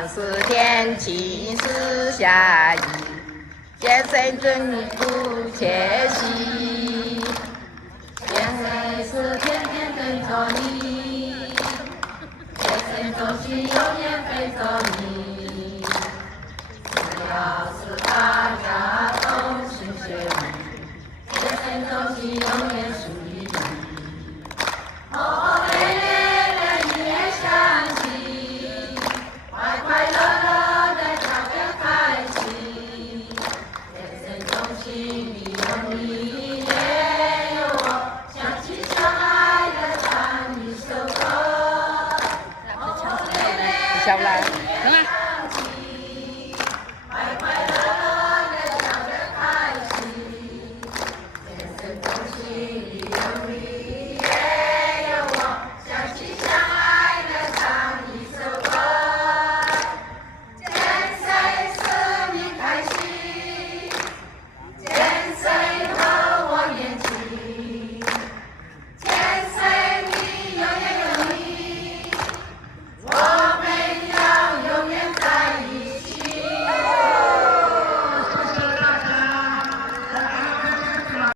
年是天晴时下雨，先生真不切惜。先生是天天跟着你，先生总是永远陪着你。只要是大家同心协力，先生总是永远属于你。哦哦嘞嘞嘞，你也想起，快快乐乐的笑得开心。先生总心里有你，也有我，相亲相爱的唱一首歌。哦哦嘞嘞，笑不来？能啊。快快乐乐的笑得开心，先生总心里有你。